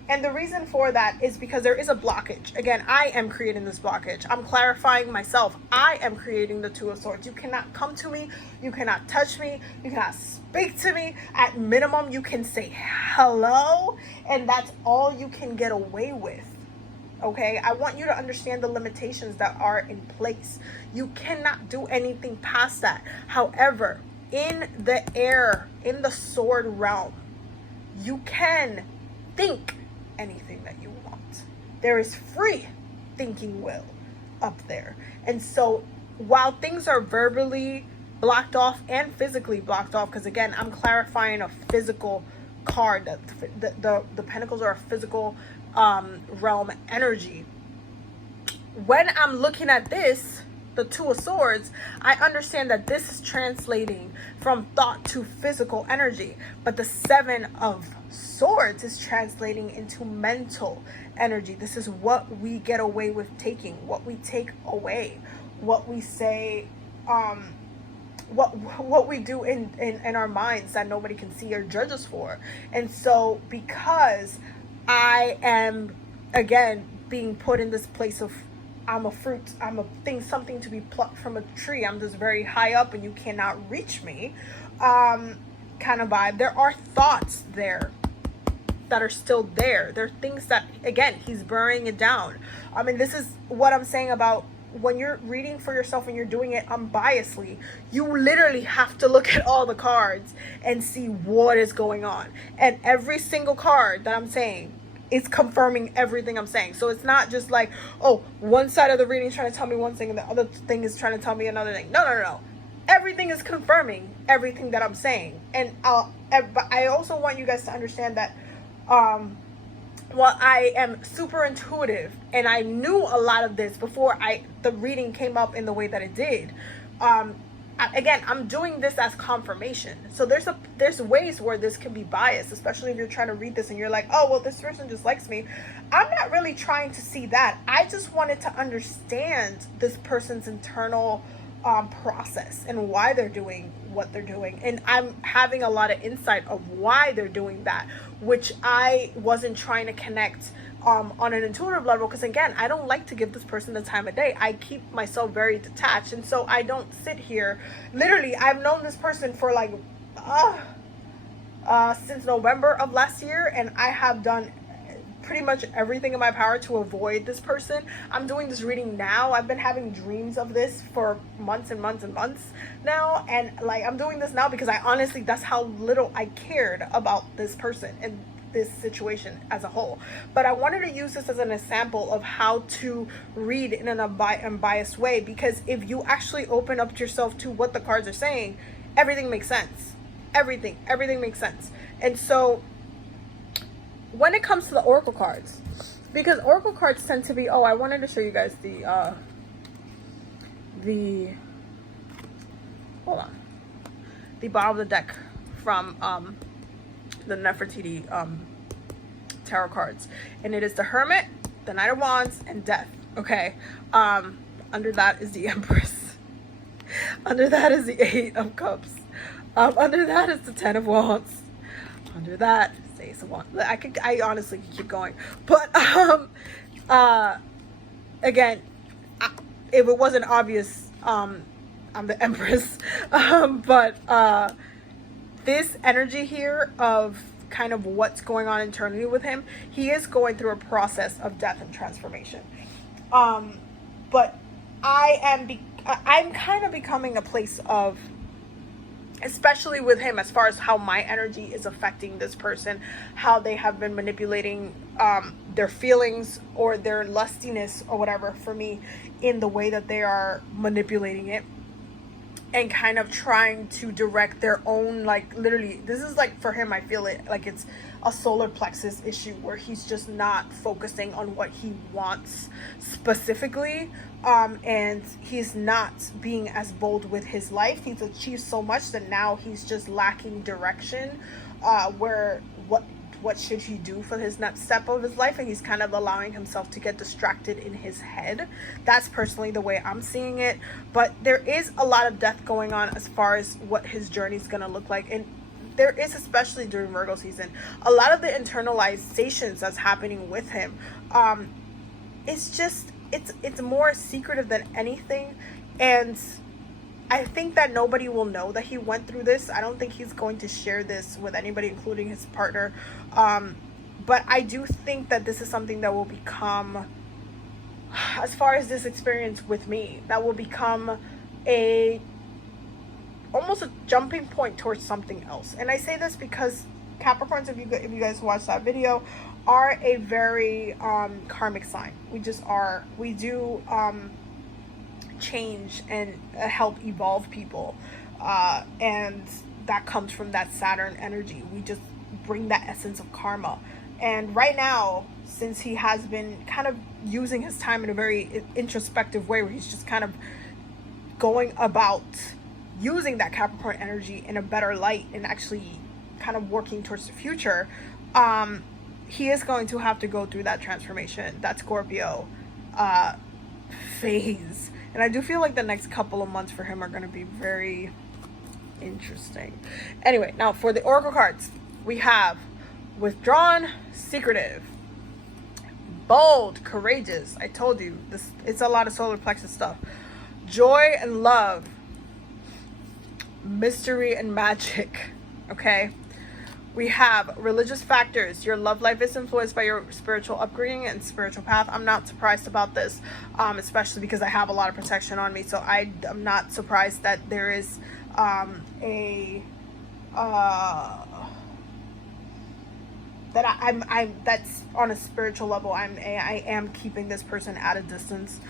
And the reason for that is because there is a blockage. Again, I am creating this blockage. I'm clarifying myself. I am creating the 2 of Swords. You cannot come to me. You cannot touch me. You cannot speak to me. At minimum, you can say hello, and that's all you can get away with. Okay, I want you to understand the limitations that are in place. You cannot do anything past that. However, in the air, in the sword realm, you can think anything that you want. There is free thinking will up there. And so while things are verbally blocked off and physically blocked off, because again, I'm clarifying a physical card, that the pentacles are a physical realm energy. When I'm looking at this, the 2 of Swords, I understand that this is translating from thought to physical energy, but the 7 of Swords is translating into mental energy. This is what we get away with taking, what we take away, what we say, what we do in our minds that nobody can see or judge us for. And so because I am, again, being put in this place of, I'm a fruit, I'm a thing, something to be plucked from a tree, I'm just very high up and you cannot reach me, kind of vibe. There are thoughts there that are still there. There are things that, again, he's burying it down. I mean, this is what I'm saying about when you're reading for yourself and you're doing it unbiasedly, you literally have to look at all the cards and see what is going on. And every single card that I'm saying is confirming everything I'm saying. So it's not just like, oh, one side of the reading is trying to tell me one thing and the other thing is trying to tell me another thing. No. Everything is confirming everything that I'm saying. And I also want you guys to understand that while I am super intuitive and I knew a lot of this before the reading came up in the way that it did, again, I'm doing this as confirmation. So there's ways where this can be biased, especially if you're trying to read this and you're like, oh, well, this person just likes me. I'm not really trying to see that. I just wanted to understand this person's internal process and why they're doing what they're doing. And I'm having a lot of insight of why they're doing that, which I wasn't trying to connect on an intuitive level, because again, I don't like to give this person the time of day. I keep myself very detached, and so I don't sit here. Literally, I've known this person for like since November of last year, and I have done pretty much everything in my power to avoid this person. I'm doing this reading now. I've been having dreams of this for months and months and months now, and like I'm doing this now because I honestly, that's how little I cared about this person and this situation as a whole. But I wanted to use this as an example of how to read in an unbiased way, because if you actually open up yourself to what the cards are saying, everything makes sense. Everything makes sense. And so when it comes to the oracle cards, because oracle cards tend to be, oh, I wanted to show you guys the bottom of the deck from the Nefertiti tarot cards, and it is the Hermit, the Knight of Wands, and Death. Okay, under that is the Empress. Under that is the Eight of Cups. Under that is the Ten of Wands. Under that is the Ace of Wands. I honestly could keep going, but again, if it wasn't obvious, I'm the Empress. But this energy here of kind of what's going on internally with him, he is going through a process of death and transformation. But I'm kind of becoming a place of, especially with him, as far as how my energy is affecting this person, how they have been manipulating their feelings or their lustiness or whatever for me in the way that they are manipulating it, and kind of trying to direct their own, like, literally, this is like, for him, I feel it like it's a solar plexus issue where he's just not focusing on what he wants specifically, and he's not being as bold with his life. He's achieved so much that now he's just lacking direction, where what should he do for his next step of his life, and he's kind of allowing himself to get distracted in his head. That's personally the way I'm seeing it. But there is a lot of death going on as far as what his journey is going to look like, and there is, especially during Virgo season, a lot of the internalizations that's happening with him. It's just, it's more secretive than anything, and I think that nobody will know that he went through this. I don't think he's going to share this with anybody, including his partner. But I do think that this is something that will become, as far as this experience with me, that will become almost a jumping point towards something else. And I say this because Capricorns, if you guys watch that video, are a very karmic sign. We just are. We do change and help evolve people, and that comes from that Saturn energy. We just bring that essence of karma. And right now, since he has been kind of using his time in a very introspective way, where he's just kind of going about using that Capricorn energy in a better light and actually kind of working towards the future, he is going to have to go through that transformation, that Scorpio phase. And I do feel like the next couple of months for him are going to be very interesting. Anyway, now for the Oracle cards, we have withdrawn, secretive, bold, courageous. I told you, this, it's a lot of solar plexus stuff. Joy and love, mystery and magic. Okay. We have religious factors. Your love life is influenced by your spiritual upbringing and spiritual path. I'm not surprised about this, especially because I have a lot of protection on me. So I'm not surprised that there is that's on a spiritual level. I am keeping this person at a distance.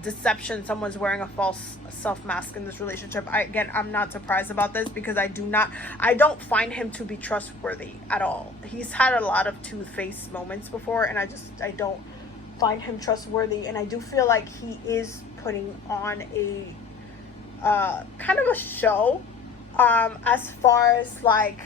Deception, someone's wearing a false self mask in this relationship. I'm not surprised about this, because I don't find him to be trustworthy at all. He's had a lot of two-faced moments before, and I don't find him trustworthy. And I do feel like he is putting on a kind of a show, as far as like,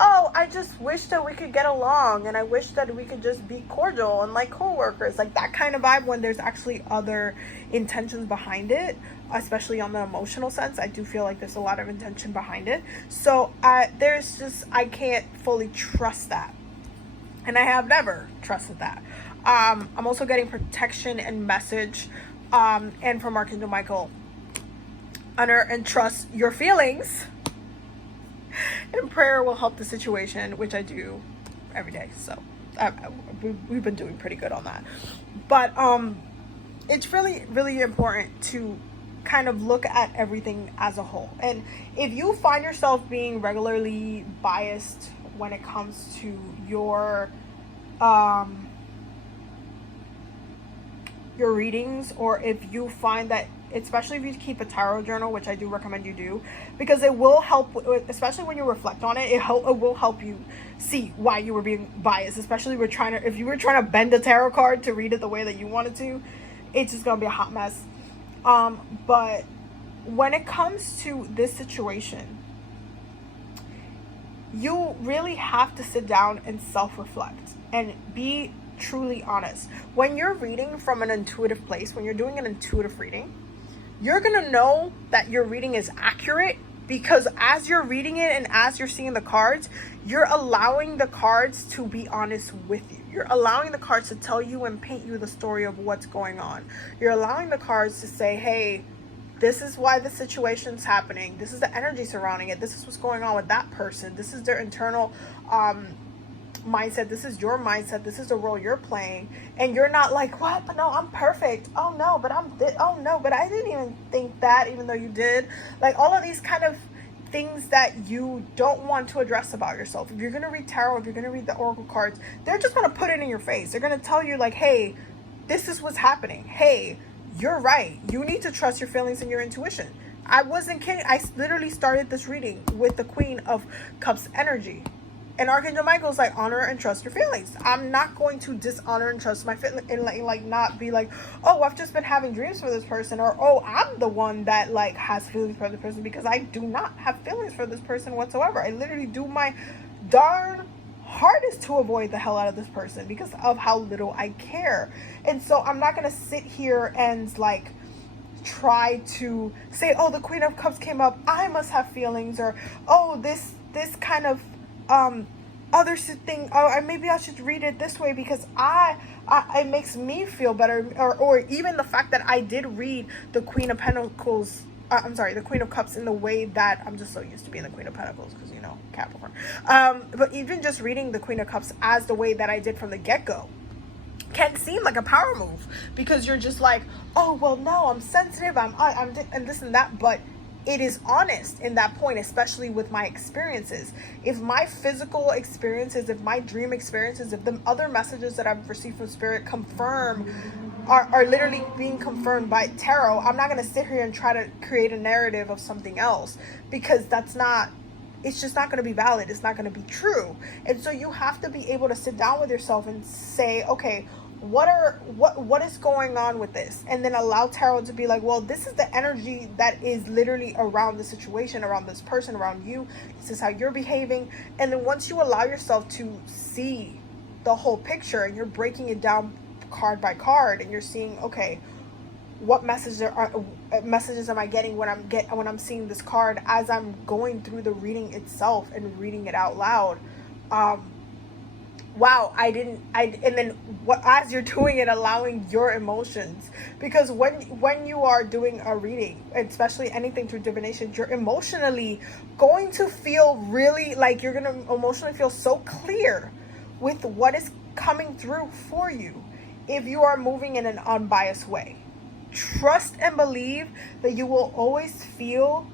oh, I just wish that we could get along, and I wish that we could just be cordial and like co-workers, like that kind of vibe, when there's actually other intentions behind it, especially on the emotional sense. I do feel like there's a lot of intention behind it. So I can't fully trust that, and I have never trusted that. I'm also getting protection and message, and from Archangel Michael, honor and trust your feelings, and prayer will help the situation, which I do every day. So we've been doing pretty good on that. But it's really, really important to kind of look at everything as a whole. And if you find yourself being regularly biased when it comes to your readings, or if you find that, especially if you keep a tarot journal, which I do recommend you do, because it will help, especially when you reflect on it, it will help you see why you were being biased, especially if you were trying to bend a tarot card to read it the way that you wanted to. It's just gonna be a hot mess. But when it comes to this situation, you really have to sit down and self-reflect and be truly honest. When you're reading from an intuitive place, when you're doing an intuitive reading, you're gonna know that your reading is accurate, because as you're reading it and as you're seeing the cards, you're allowing the cards to be honest with you. You're allowing the cards to tell you and paint you the story of what's going on. You're allowing the cards to say, hey, this is why the situation's happening. This is the energy surrounding it. This is what's going on with that person. This is their internal mindset. This is your mindset. This is the role you're playing. And you're not like, what? But no, I'm perfect. Oh no, but oh no, but I didn't even think that, even though you did. Like all of these kind of things that you don't want to address about yourself. If you're going to read tarot, if you're going to read the oracle cards, they're just going to put it in your face. They're going to tell you like, hey, this is what's happening. Hey, you're right. You need to trust your feelings and your intuition. I wasn't kidding. I literally started this reading with the Queen of Cups energy. And Archangel Michael's like, honor and trust your feelings. I'm not going to dishonor and trust my feelings and like not be like, oh, I've just been having dreams for this person, or oh, I'm the one that like has feelings for the person, because I do not have feelings for this person whatsoever. I literally do my darn hardest to avoid the hell out of this person because of how little I care. And so I'm not gonna sit here and like try to say, oh, the Queen of Cups came up, I must have feelings, or oh, this kind of other thing, oh, maybe I should read it this way because it makes me feel better, or even the fact that I did read the Queen of Pentacles, the Queen of Cups in the way that I'm just so used to being the Queen of Pentacles because, you know, Capricorn, but even just reading the Queen of Cups as the way that I did from the get-go can seem like a power move, because you're just like, oh, well, no, I'm sensitive, I'm and this and that, but it is honest in that point, especially with my experiences. If my physical experiences, if my dream experiences, if the other messages that I've received from Spirit are literally being confirmed by tarot, I'm not going to sit here and try to create a narrative of something else, because it's just not going to be valid. It's not going to be true. And so you have to be able to sit down with yourself and say, okay, what is going on with this? And then allow tarot to be like, well, this is the energy that is literally around the situation, around this person, around you. This is how you're behaving. And then once you allow yourself to see the whole picture and you're breaking it down card by card, and you're seeing, okay, what messages am I getting when I'm seeing this card as I'm going through the reading itself and reading it out loud. Wow, and then as you're doing it, allowing your emotions, because when you are doing a reading, especially anything through divination, you're emotionally going to feel really like you're going to emotionally feel so clear with what is coming through for you if you are moving in an unbiased way. Trust and believe that you will always feel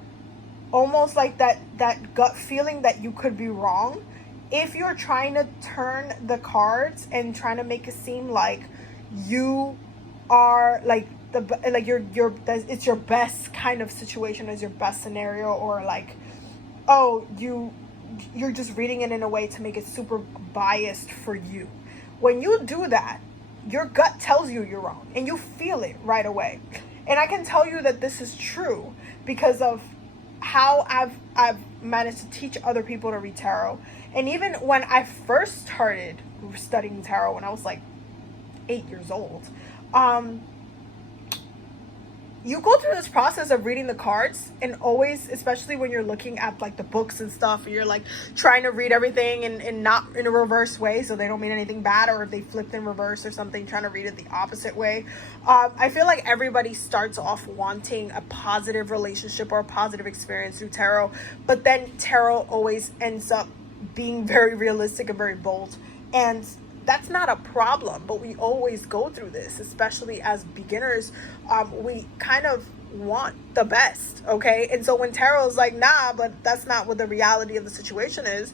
almost like that gut feeling that you could be wrong. If you're trying to turn the cards and trying to make it seem like you are like it's your best kind of situation, as your best scenario, or like, oh, you're just reading it in a way to make it super biased for you. When you do that, your gut tells you you're wrong and you feel it right away. And I can tell you that this is true because of how I've managed to teach other people to read tarot. And even when I first started studying tarot, when I was like 8 years old, you go through this process of reading the cards, and always, especially when you're looking at like the books and stuff, and you're like trying to read everything and not in a reverse way, so they don't mean anything bad, or if they flipped in reverse or something, trying to read it the opposite way. I feel like everybody starts off wanting a positive relationship or a positive experience through tarot, but then tarot always ends up being very realistic and very bold, and that's not a problem, but we always go through this, especially as beginners. We kind of want the best, okay? And so when tarot is like, nah, but that's not what the reality of the situation is,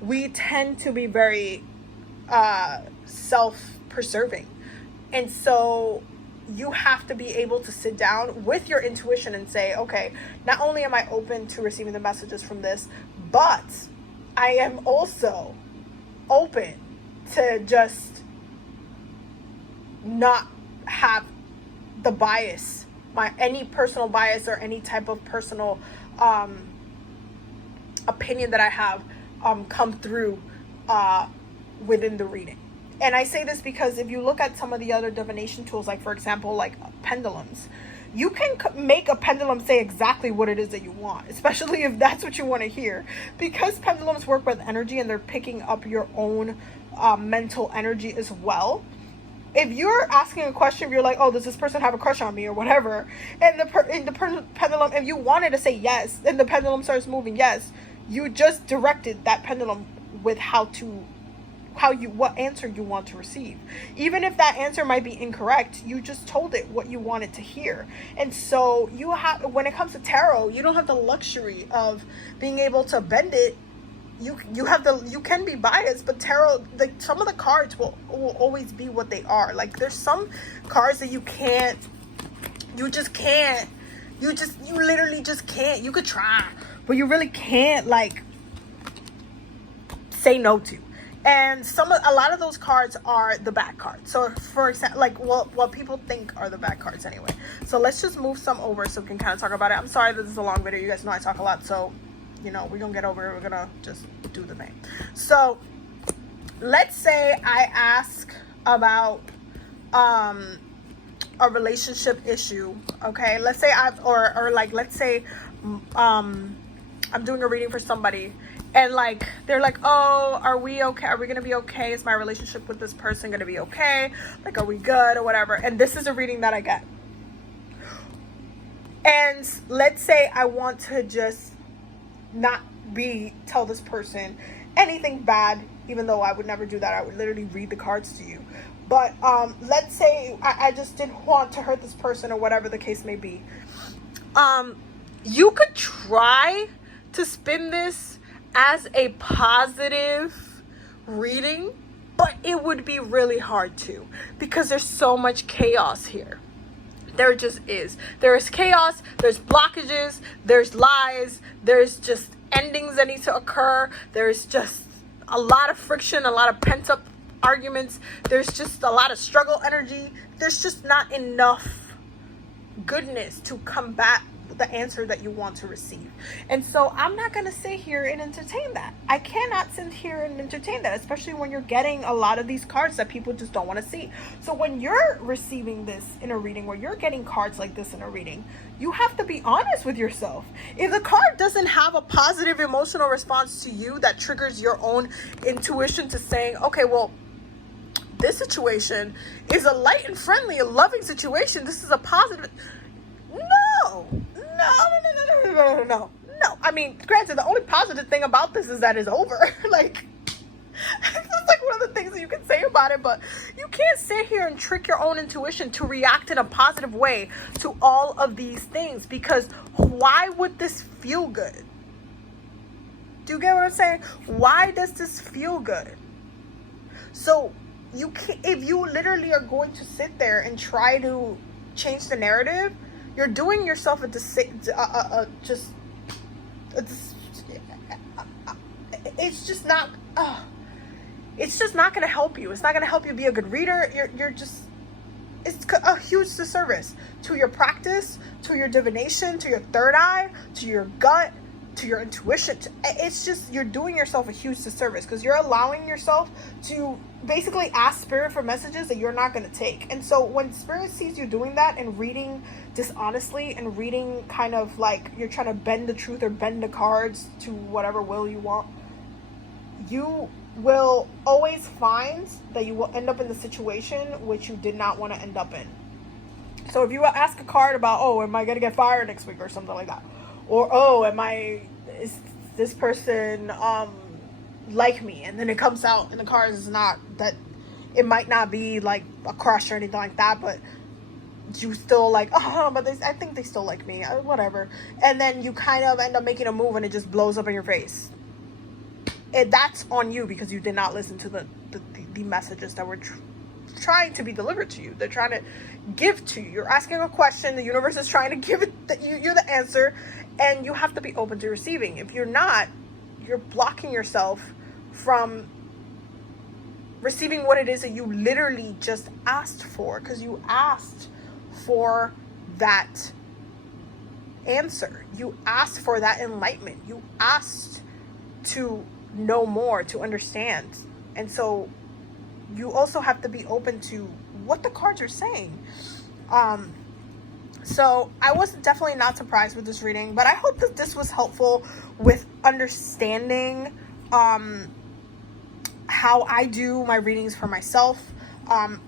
we tend to be very self-preserving. And so you have to be able to sit down with your intuition and say, okay, not only am I open to receiving the messages from this, but I am also open to just not have the bias, any personal bias or any type of personal opinion that I have come through within the reading. And I say this because if you look at some of the other divination tools, like for example, like pendulums, you can make a pendulum say exactly what it is that you want, especially if that's what you want to hear, because pendulums work with energy and they're picking up your own mental energy as well. If you're asking a question, if you're like, oh, does this person have a crush on me or whatever, and the pendulum, if you wanted to say yes, and the pendulum starts moving yes, you just directed that pendulum with how to what answer you want to receive. Even if that answer might be incorrect, you just told it what you wanted to hear. And so when it comes to tarot, you don't have the luxury of being able to bend it. You can be biased, but tarot, like, some of the cards will always be what they are. Like, there's some cards that you literally just can't. You could try, but you really can't, like, say no to. And a lot of those cards are the bad cards. So, for example, like, what people think are the bad cards anyway. So let's just move some over so we can kind of talk about it. I'm sorry that this is a long video. You guys know I talk a lot, so, you know, we're gonna get over it. We're gonna just do the thing. So let's say I ask about a relationship issue. Okay, let's say let's say I'm doing a reading for somebody, and, like, they're like, oh, are we okay? Are we gonna be okay? Is my relationship with this person gonna be okay? Like, are we good or whatever? And this is a reading that I get. And let's say I want to just not tell this person anything bad, even though I would never do that. I would literally read the cards to you. But let's say I just didn't want to hurt this person, or whatever the case may be. You could try to spin this as a positive reading, but it would be really hard to, because there's so much chaos here. There just is. There is chaos, there's blockages, there's lies, there's just endings that need to occur, there's just a lot of friction, a lot of pent-up arguments, there's just a lot of struggle energy, there's just not enough goodness to combat the answer that you want to receive. And so I'm not going to sit here and entertain that. I cannot sit here and entertain that, especially when you're getting a lot of these cards that people just don't want to see. So when you're receiving this in a reading, where you're getting cards like this in a reading, you have to be honest with yourself. If the card doesn't have a positive emotional response to you that triggers your own intuition to saying, okay, well, this situation is a light and friendly, a loving situation, this is a positive. No. I mean, granted, the only positive thing about this is that it's over. Like, it's like one of the things that you can say about it, but you can't sit here and trick your own intuition to react in a positive way to all of these things, because why would this feel good? Do you get what I'm saying? Why does this feel good? So you can't, if you literally are going to sit there and try to change the narrative, you're doing yourself it's just not going to help you. It's not going to help you be a good reader. It's a huge disservice to your practice, to your divination, to your third eye, to your gut, to your intuition. It's just, you're doing yourself a huge disservice, because you're allowing yourself to basically ask spirit for messages that you're not going to take. And so when spirit sees you doing that and reading dishonestly and reading kind of like you're trying to bend the truth or bend the cards to whatever will you want, you will always find that you will end up in the situation which you did not want to end up in. So if you ask a card about, oh, am I going to get fired next week or something like that, or, oh, is this person like me? And then it comes out in the cards is not that, it might not be like a crush or anything like that, but you still like, oh, but I think they still like me, whatever. And then you kind of end up making a move and it just blows up in your face. That's on you, because you did not listen to the messages that were trying to be delivered to you. They're trying to give to you. You're asking a question, the universe is trying to give it, you're the answer, and you have to be open to receiving. If you're not, you're blocking yourself from receiving what it is that you literally just asked for, because you asked for that answer. You asked for that enlightenment. You asked to know more, to understand. And so you also have to be open to what the cards are saying. So I was definitely not surprised with this reading, but I hope that this was helpful with understanding how I do my readings for myself,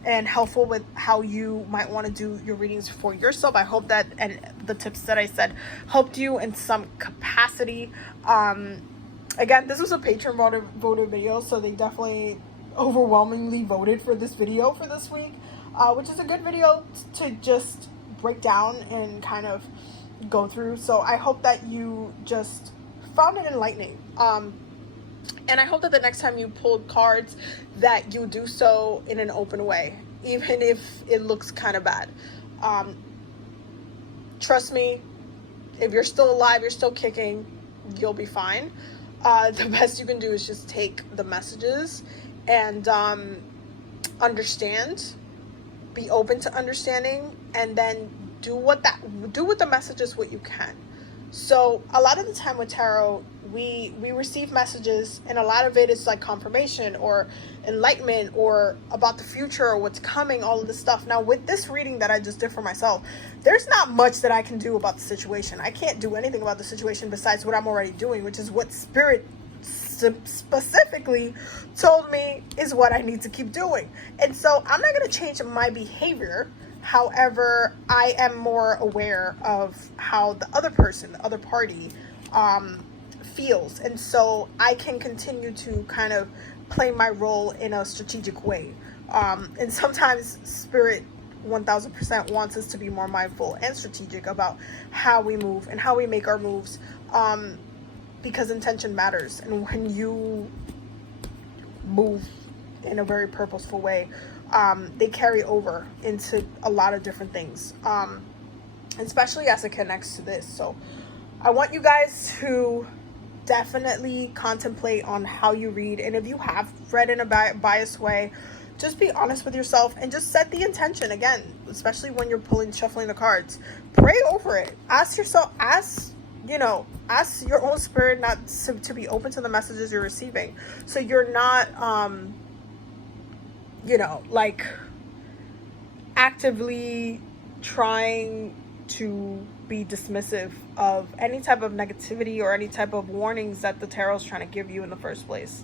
and helpful with how you might want to do your readings for yourself. I hope that, and the tips that I said helped you in some capacity. Again, this was a patron voted video, so they definitely overwhelmingly voted for this video for this week, which is a good video to just break down and kind of go through. So I hope that you just found it enlightening. And I hope that the next time you pull cards that you do so in an open way, even if it looks kind of bad. Trust me, if you're still alive, you're still kicking, you'll be fine. The best you can do is just take the messages and understand, be open to understanding, and then do with the messages what you can. So a lot of the time with tarot, we receive messages, and a lot of it is like confirmation or enlightenment or about the future or what's coming, all of this stuff. Now with this reading that I just did for myself, there's not much that I can do about the situation. I can't do anything about the situation besides what I'm already doing, which is what Spirit specifically told me is what I need to keep doing. And so I'm not going to change my behavior. However, I am more aware of how the other person, the other party, feels, and so I can continue to kind of play my role in a strategic way. And sometimes Spirit 1000% wants us to be more mindful and strategic about how we move and how we make our moves, because intention matters. And when you move in a very purposeful way, they carry over into a lot of different things, especially as it connects to this. So I want you guys to definitely contemplate on how you read, and if you have read in a biased way, just be honest with yourself and just set the intention. Again, especially when you're shuffling the cards, pray over it. Ask yourself, ask your own spirit not to be open to the messages you're receiving, so you're not like actively trying to be dismissive of any type of negativity or any type of warnings that the tarot's trying to give you in the first place.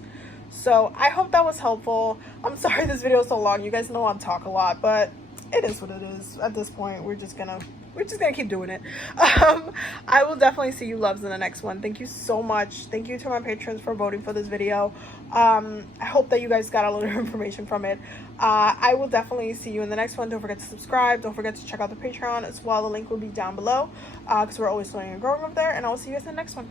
So I hope that was helpful. I'm sorry this video is so long. You guys know I talk a lot, but it is what it is. At this point, we're just gonna keep doing it. I will definitely see you loves in the next one. Thank you so much. Thank you to my patrons for voting for this video. I hope that you guys got a little information from it. I will definitely see you in the next one. Don't forget to subscribe. Don't forget to check out the Patreon as well. The link will be down below, because we're always learning and growing up there. And I will see you guys in the next one.